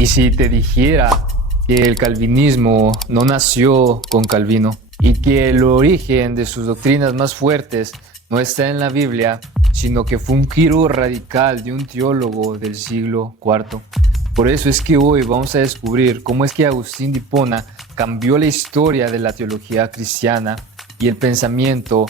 Y si te dijera que el calvinismo no nació con Calvino y que el origen de sus doctrinas más fuertes no está en la Biblia, sino que fue un giro radical de un teólogo del siglo IV. Por eso es que hoy vamos a descubrir cómo es que Agustín de Hipona cambió la historia de la teología cristiana y el pensamiento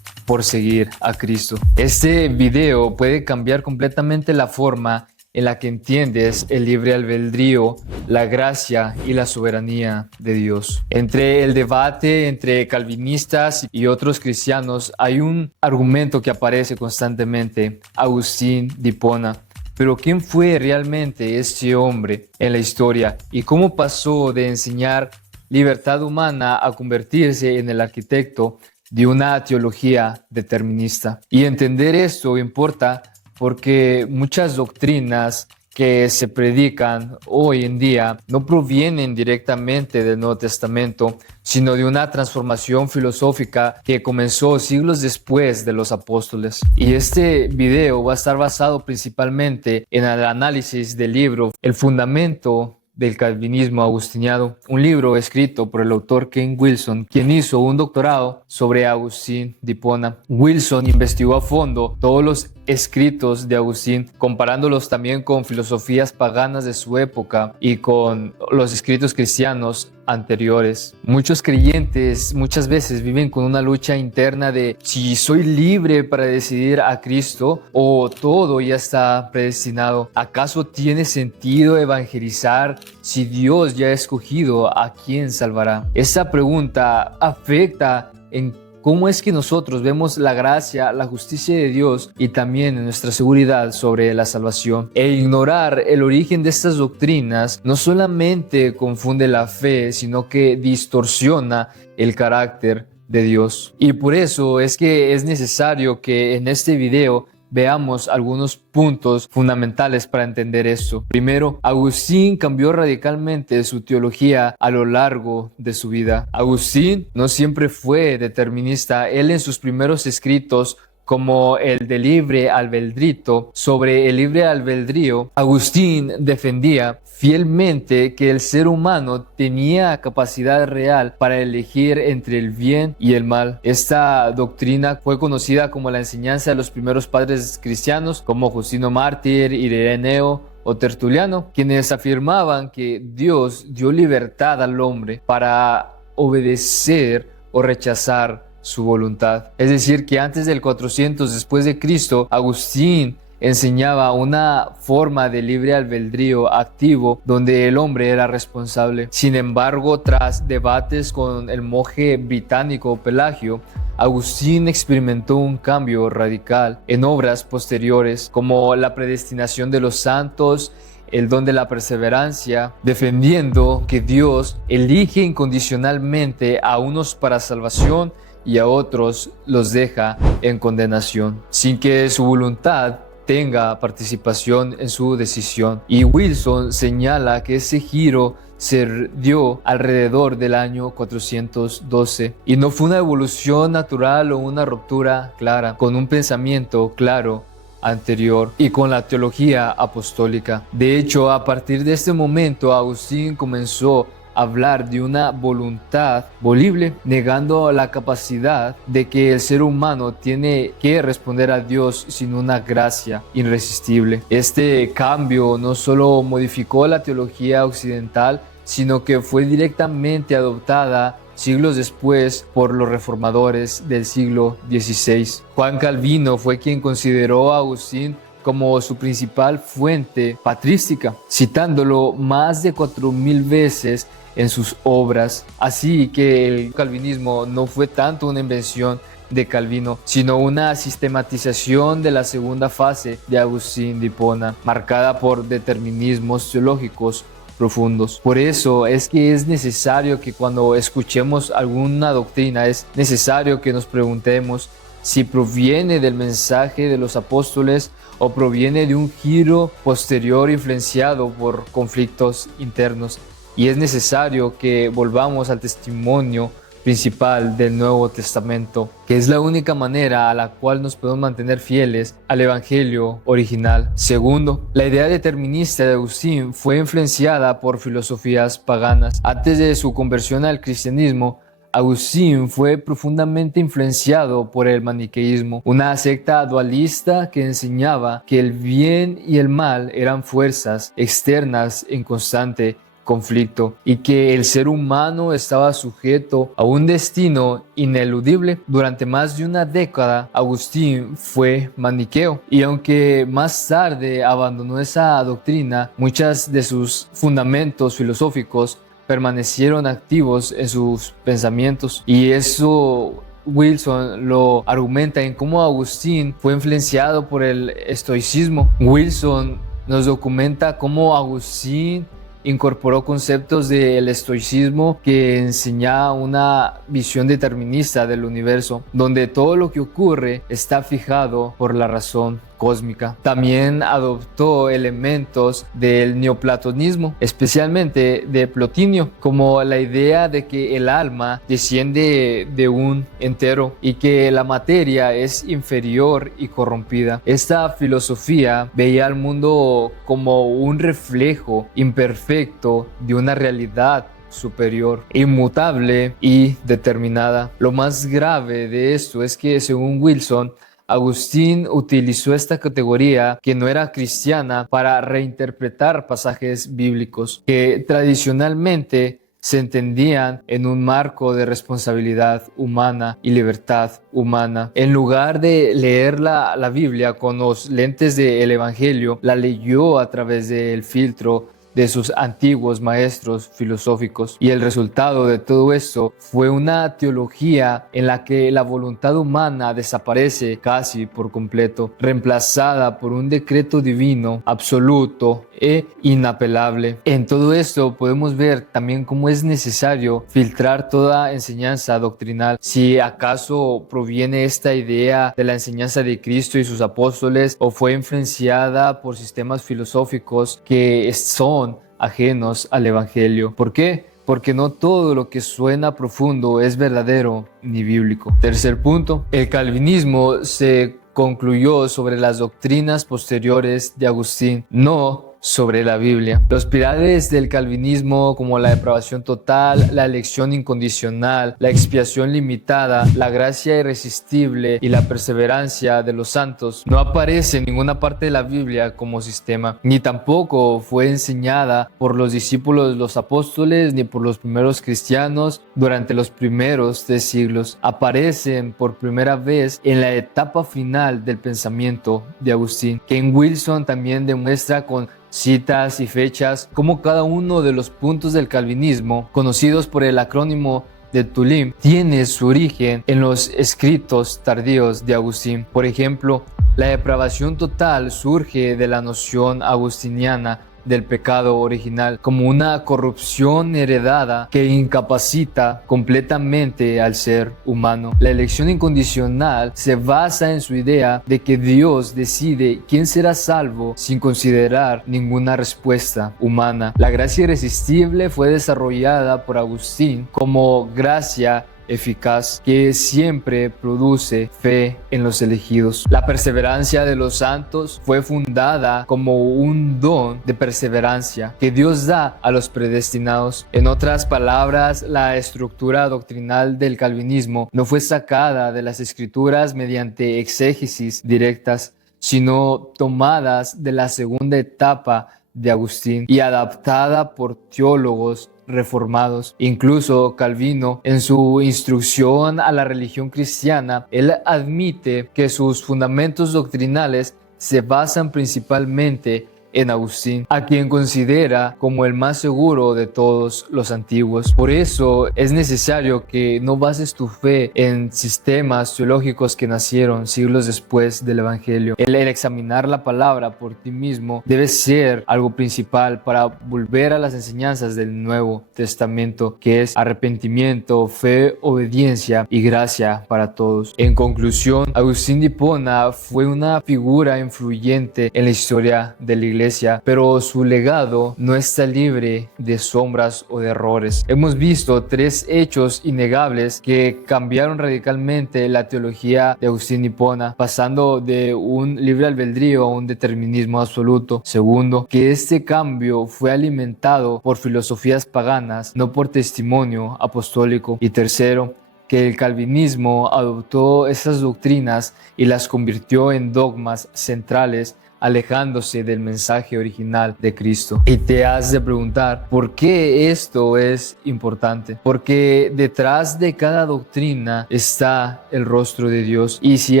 por seguir a Cristo. Este video puede cambiar completamente la forma en la que entiendes el libre albedrío, la gracia y la soberanía de Dios. Entre el debate entre calvinistas y otros cristianos hay un argumento que aparece constantemente: Agustín de Hipona. Pero ¿quién fue realmente este hombre en la historia? ¿Y cómo pasó de enseñar libertad humana a convertirse en el arquitecto de una teología determinista? Y entender esto importa porque muchas doctrinas que se predican hoy en día no provienen directamente del Nuevo Testamento, sino de una transformación filosófica que comenzó siglos después de los apóstoles. Y este video va a estar basado principalmente en el análisis del libro El Fundamento del Calvinismo Agustiniano, un libro escrito por el autor Ken Wilson, quien hizo un doctorado sobre Agustín de Hipona. Wilson investigó a fondo todos los escritos de Agustín, comparándolos también con filosofías paganas de su época y con los escritos cristianos anteriores. Muchos creyentes muchas veces viven con una lucha interna de si soy libre para decidir a Cristo o todo ya está predestinado. ¿Acaso tiene sentido evangelizar si Dios ya ha escogido a quién salvará? Esta pregunta afecta en cómo es que nosotros vemos la gracia, la justicia de Dios y también en nuestra seguridad sobre la salvación. E ignorar el origen de estas doctrinas no solamente confunde la fe, sino que distorsiona el carácter de Dios. Y por eso es que es necesario que en este video veamos algunos puntos fundamentales para entender esto. Primero, Agustín cambió radicalmente su teología a lo largo de su vida. Agustín no siempre fue determinista. Él en sus primeros escritos, como el de libre albedrío, sobre el libre albedrío, Agustín defendía fielmente que el ser humano tenía capacidad real para elegir entre el bien y el mal. Esta doctrina fue conocida como la enseñanza de los primeros padres cristianos, como Justino Mártir, Ireneo o Tertuliano, quienes afirmaban que Dios dio libertad al hombre para obedecer o rechazar su voluntad. Es decir, que antes del 400 después de Cristo, Agustín enseñaba una forma de libre albedrío activo donde el hombre era responsable. Sin embargo, tras debates con el monje británico Pelagio, Agustín experimentó un cambio radical en obras posteriores como la predestinación de los santos, el don de la perseverancia, defendiendo que Dios elige incondicionalmente a unos para salvación y a otros los deja en condenación, sin que su voluntad tenga participación en su decisión. Y Wilson señala que ese giro se dio alrededor del año 412 y no fue una evolución natural o una ruptura clara, con un pensamiento claro anterior y con la teología apostólica. De hecho, a partir de este momento, Agustín comenzó hablar de una voluntad volible, negando la capacidad de que el ser humano tiene que responder a Dios sin una gracia irresistible. Este cambio no solo modificó la teología occidental, sino que fue directamente adoptada siglos después por los reformadores del siglo XVI. Juan Calvino fue quien consideró a Agustín como su principal fuente patrística, citándolo más de 4000 veces en sus obras. Así que el calvinismo no fue tanto una invención de Calvino, sino una sistematización de la segunda fase de Agustín de Hipona, marcada por determinismos teológicos profundos. Por eso es que es necesario que cuando escuchemos alguna doctrina, es necesario que nos preguntemos si proviene del mensaje de los apóstoles o proviene de un giro posterior influenciado por conflictos internos. Y es necesario que volvamos al testimonio principal del Nuevo Testamento, que es la única manera a la cual nos podemos mantener fieles al Evangelio original. Segundo, la idea determinista de Agustín fue influenciada por filosofías paganas. Antes de su conversión al cristianismo, Agustín fue profundamente influenciado por el maniqueísmo, una secta dualista que enseñaba que el bien y el mal eran fuerzas externas en constante conflicto y que el ser humano estaba sujeto a un destino ineludible. Durante más de una década, Agustín fue maniqueo, y aunque más tarde abandonó esa doctrina, muchos de sus fundamentos filosóficos permanecieron activos en sus pensamientos, y eso Wilson lo argumenta en cómo Agustín fue influenciado por el estoicismo. Wilson nos documenta cómo Agustín incorporó conceptos del estoicismo que enseñaba una visión determinista del universo, donde todo lo que ocurre está fijado por la razón cósmica. También adoptó elementos del neoplatonismo, especialmente de Plotinio, como la idea de que el alma desciende de un entero y que la materia es inferior y corrompida. Esta filosofía veía al mundo como un reflejo imperfecto de una realidad superior, inmutable y determinada. Lo más grave de esto es que, según Wilson, Agustín utilizó esta categoría, que no era cristiana, para reinterpretar pasajes bíblicos que tradicionalmente se entendían en un marco de responsabilidad humana y libertad humana. En lugar de leer la Biblia con los lentes del Evangelio, la leyó a través del filtro de sus antiguos maestros filosóficos, y el resultado de todo esto fue una teología en la que la voluntad humana desaparece casi por completo, reemplazada por un decreto divino absoluto e inapelable. En todo esto podemos ver también cómo es necesario filtrar toda enseñanza doctrinal. Si acaso proviene esta idea de la enseñanza de Cristo y sus apóstoles, o fue influenciada por sistemas filosóficos que son ajenos al Evangelio. ¿Por qué? Porque no todo lo que suena profundo es verdadero ni bíblico. Tercer punto, el calvinismo se concluyó sobre las doctrinas posteriores de Agustín, no sobre la Biblia. Los pilares del calvinismo, como la depravación total, la elección incondicional, la expiación limitada, la gracia irresistible y la perseverancia de los santos, no aparece en ninguna parte de la Biblia como sistema, ni tampoco fue enseñada por los discípulos de los apóstoles ni por los primeros cristianos durante los primeros 3 siglos. Aparecen por primera vez en la etapa final del pensamiento de Agustín, que en Wilson también demuestra con citas y fechas cómo cada uno de los puntos del calvinismo, conocidos por el acrónimo de Tulim, tiene su origen en los escritos tardíos de Agustín. Por ejemplo, la depravación total surge de la noción agustiniana del pecado original como una corrupción heredada que incapacita completamente al ser humano. La elección incondicional se basa en su idea de que Dios decide quién será salvo sin considerar ninguna respuesta humana. La gracia irresistible fue desarrollada por Agustín como gracia eficaz que siempre produce fe en los elegidos. La perseverancia de los santos fue fundada como un don de perseverancia que Dios da a los predestinados. En otras palabras, la estructura doctrinal del calvinismo no fue sacada de las escrituras mediante exégesis directas, sino tomadas de la segunda etapa de Agustín y adaptada por teólogos reformados. Incluso Calvino, en su instrucción a la religión cristiana, él admite que sus fundamentos doctrinales se basan principalmente en Agustín, a quien considera como el más seguro de todos los antiguos. Por eso es necesario que no bases tu fe en sistemas teológicos que nacieron siglos después del Evangelio. El examinar la palabra por ti mismo debe ser algo principal para volver a las enseñanzas del Nuevo Testamento, que es arrepentimiento, fe, obediencia y gracia para todos. En conclusión, Agustín de Hipona fue una figura influyente en la historia de la Iglesia iglesia, pero su legado no está libre de sombras o de errores. Hemos visto 3 hechos innegables que cambiaron radicalmente la teología de Agustín de Hipona, pasando de un libre albedrío a un determinismo absoluto. Segundo, que este cambio fue alimentado por filosofías paganas, no por testimonio apostólico. Y tercero, que el calvinismo adoptó esas doctrinas y las convirtió en dogmas centrales, alejándose del mensaje original de Cristo. Y te has de preguntar, ¿por qué esto es importante? Porque detrás de cada doctrina está el rostro de Dios. Y si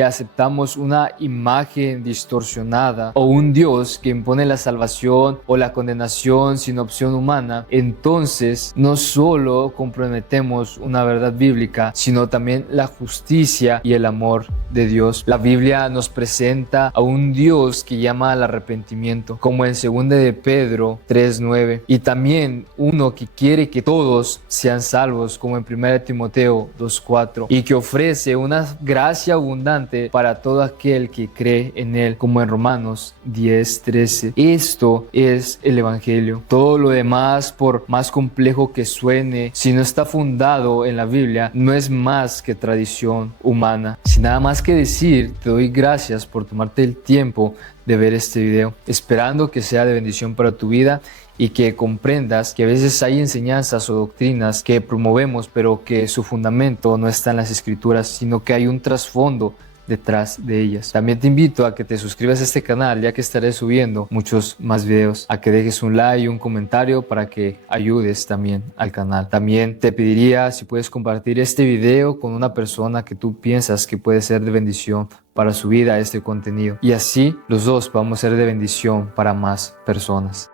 aceptamos una imagen distorsionada o un Dios que impone la salvación o la condenación sin opción humana, entonces no solo comprometemos una verdad bíblica, sino también la justicia y el amor de Dios. La Biblia nos presenta a un Dios que llama al arrepentimiento, como en 2 de Pedro 3:9, y también uno que quiere que todos sean salvos, como en 1 Timoteo 2:4, y que ofrece una gracia abundante para todo aquel que cree en él, como en Romanos 10:13. Esto es el Evangelio. Todo lo demás, por más complejo que suene, si no está fundado en la Biblia, no es más que tradición humana. Sin nada más que decir, te doy gracias por tomarte el tiempo de ver este video, esperando que sea de bendición para tu vida y que comprendas que a veces hay enseñanzas o doctrinas que promovemos, pero que su fundamento no está en las escrituras, sino que hay un trasfondo detrás de ellas. También te invito a que te suscribas a este canal, ya que estaré subiendo muchos más videos, a que dejes un like y un comentario para que ayudes también al canal. También te pediría si puedes compartir este video con una persona que tú piensas que puede ser de bendición para su vida este contenido, y así los dos vamos a ser de bendición para más personas.